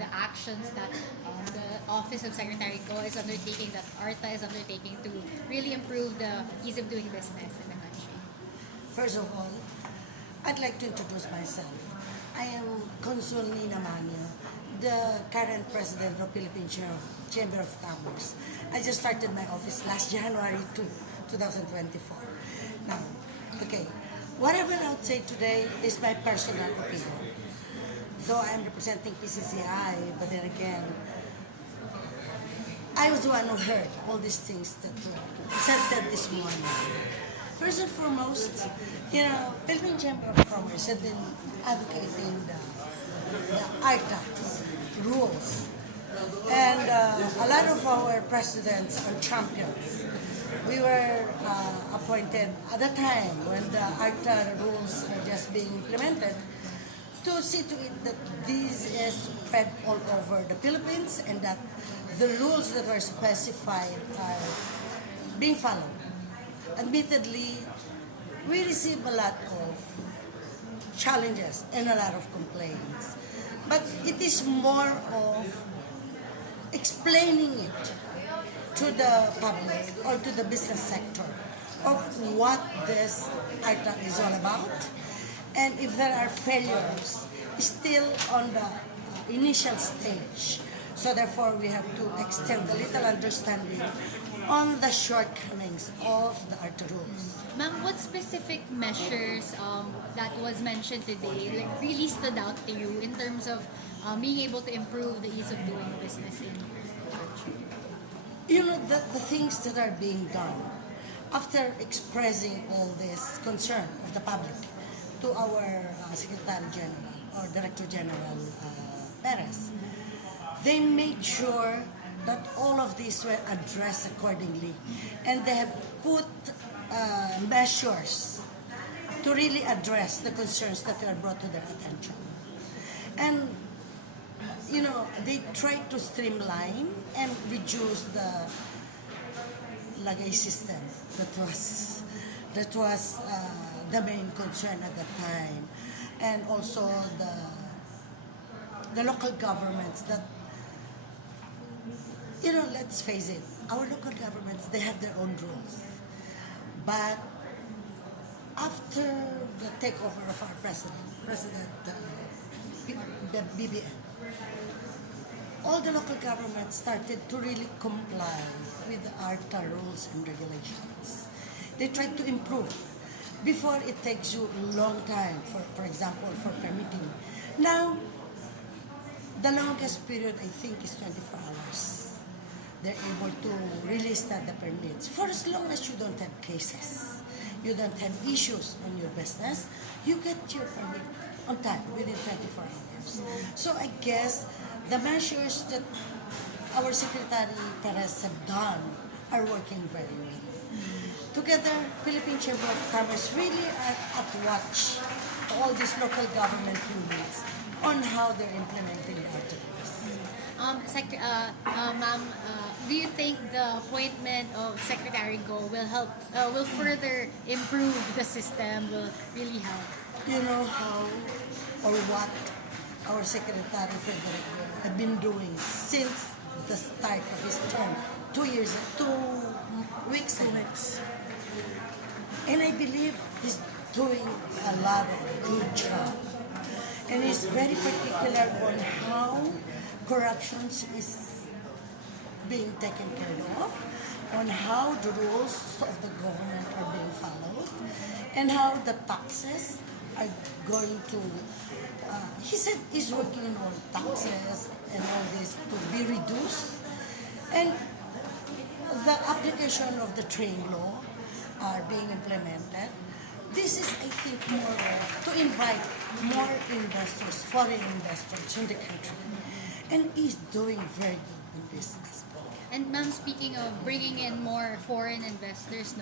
the actions that the Office of Secretary Go is undertaking, that ARTA is undertaking to really improve the ease of doing business in the country? First of all, I'd like to introduce myself. I am Consul Mangio, the current president of Philippine Chamber of Commerce. I just started my office last January 2024. Now, okay, whatever I would say today is my personal opinion. Though I am representing PCCI, but then again, I was the one who heard all these things that were presented this morning. First and foremost, Philippine Chamber of Commerce had been advocating the ARTA rules. And a lot of our presidents are champions. We were appointed at the time when the ARTA rules were just being implemented to see to it that this is spread all over the Philippines and that the rules that were specified are being followed. Admittedly, we receive a lot of challenges and a lot of complaints. But it is more of explaining it to the public or to the business sector of what this ARTA is all about. And if there are failures still on the initial stage, so therefore we have to extend a little understanding on the shortcomings of the ARTA rules. Ma'am, what specific measures that was mentioned today really stood out to you in terms of being able to improve the ease of doing business in the country? The things that are being done after expressing all this concern of the public to our Secretary General or Director General Perez, they made sure that all of these were addressed accordingly, and they have put measures to really address the concerns that were brought to their attention. And they tried to streamline and reduce the lagay system that was the main concern at the time, and also the local governments that, let's face it, our local governments, they have their own rules. But after the takeover of our President the BBM, all the local governments started to really comply with the ARTA rules and regulations. They tried to improve. Before, it takes you a long time, for example, for permitting. Now, the longest period, I think, is 24 hours. They're able to release the permits. For as long as you don't have cases, you don't have issues on your business, you get your permit on time, within 24 hours. So I guess the measures that our Secretary Perez have done are working very well. Together, Philippine Chamber of Commerce really are at watch all these local government units on how they're implementing the articles. Ma'am, do you think the appointment of Secretary Go will further improve the system, will really help? You know how or what our Secretary Frederick Go have been doing since the start of his term, 2 weeks. And I believe he's doing a lot of good job. And he's very particular on how corruption is being taken care of, on how the rules of the government are being followed, and how the taxes are going to, he said he's working on taxes and all this to be reduced. And the application of the trade law are being implemented. This is, I think, more to invite more investors, foreign investors in the country. And he's doing very good in this aspect. And ma'am, speaking of bringing in more foreign investors,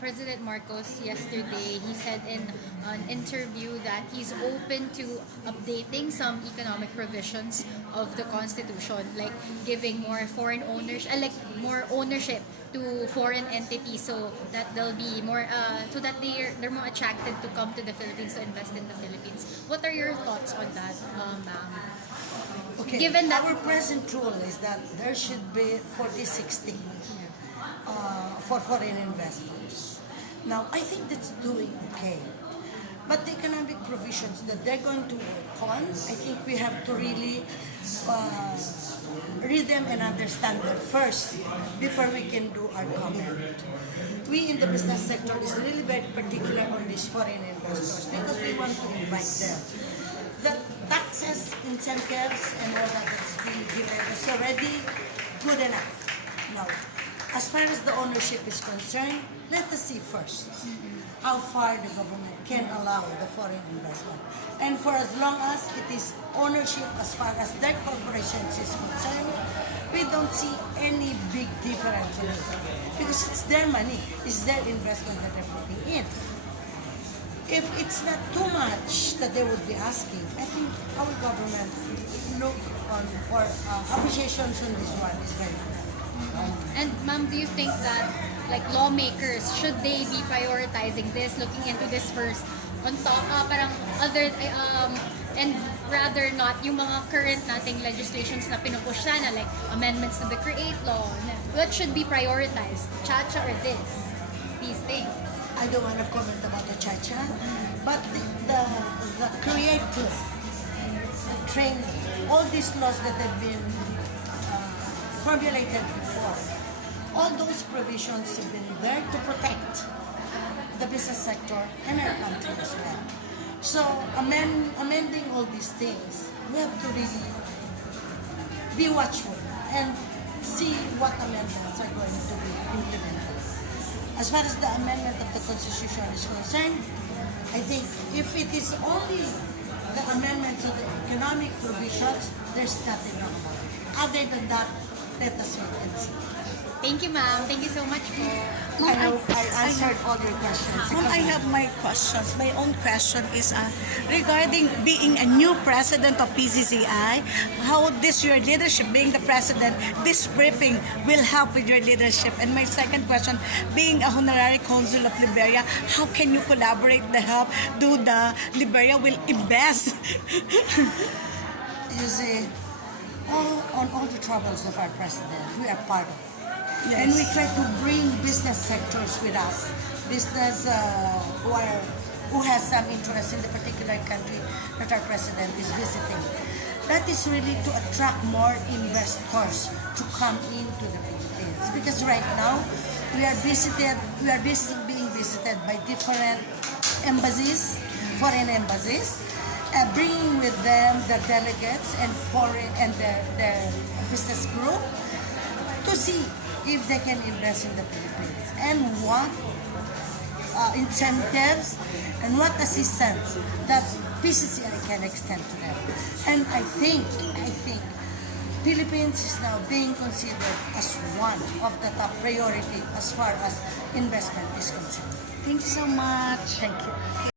President Marcos yesterday, he said in an interview that he's open to updating some economic provisions of the Constitution, like giving more foreign ownership, like more ownership to foreign entities, so that they'll be more, so that they're more attracted to come to the Philippines to invest in the Philippines. What are your thoughts on that, ma'am? Okay. Given that Our present rule is that there should be 40-60 for foreign investors. Now, I think that's doing okay. But the economic provisions that they're going to work on, I think we have to really read them and understand them first before we can do our comment. We in the business sector is really very particular on these foreign investors because we want to invite them. The taxes, incentives, and all that that's being given is already good enough. Now, as far as the ownership is concerned, let us see first how far the government can allow the foreign investment. And for as long as it is ownership as far as their corporations is concerned, we don't see any big difference in it. Because it's their money, it's their investment that they're putting in. If it's not too much that they would be asking, I think our government look on or appreciations on this one is very good. And ma'am, do you think that like lawmakers, should they be prioritizing this, looking into this first on top, parang other, and rather not yung mga current nating legislations na pinupush sana, like amendments to the CREATE law, what should be prioritized? Chacha or these things? I don't want to comment about the Chacha, but the CREATE law, the training, all these laws that have been formulated before, all those provisions have been there to protect the business sector and our country as well. So amending all these things, we have to really be watchful and see what amendments are going to be implemented. As far as the amendment of the Constitution is concerned, I think if it is only the amendments of the economic provisions, there's nothing wrong about it. Other than that, let us wait and see. Thank you, ma'am. Thank you so much po. I hope I answered all your questions. Ma'am, I have my questions. My own question is regarding being a new president of PCCI, how this your leadership, being the president, this briefing will help with your leadership. And my second question, being a honorary consul of Liberia, how can you collaborate to help do the Liberia will invest? You see, on all the troubles of our president, we are part of. Yes. And we try to bring business sectors with us, business who has some interest in the particular country that our president is visiting. That is really to attract more investors to come into the Philippines. Because right now, we are being visited by different embassies, foreign embassies, bringing with them the delegates and foreign and their business group to see if they can invest in the Philippines and what incentives and what assistance that PCCI can extend to them. And I think Philippines is now being considered as one of the top priority as far as investment is concerned. Thank you so much. Thank you.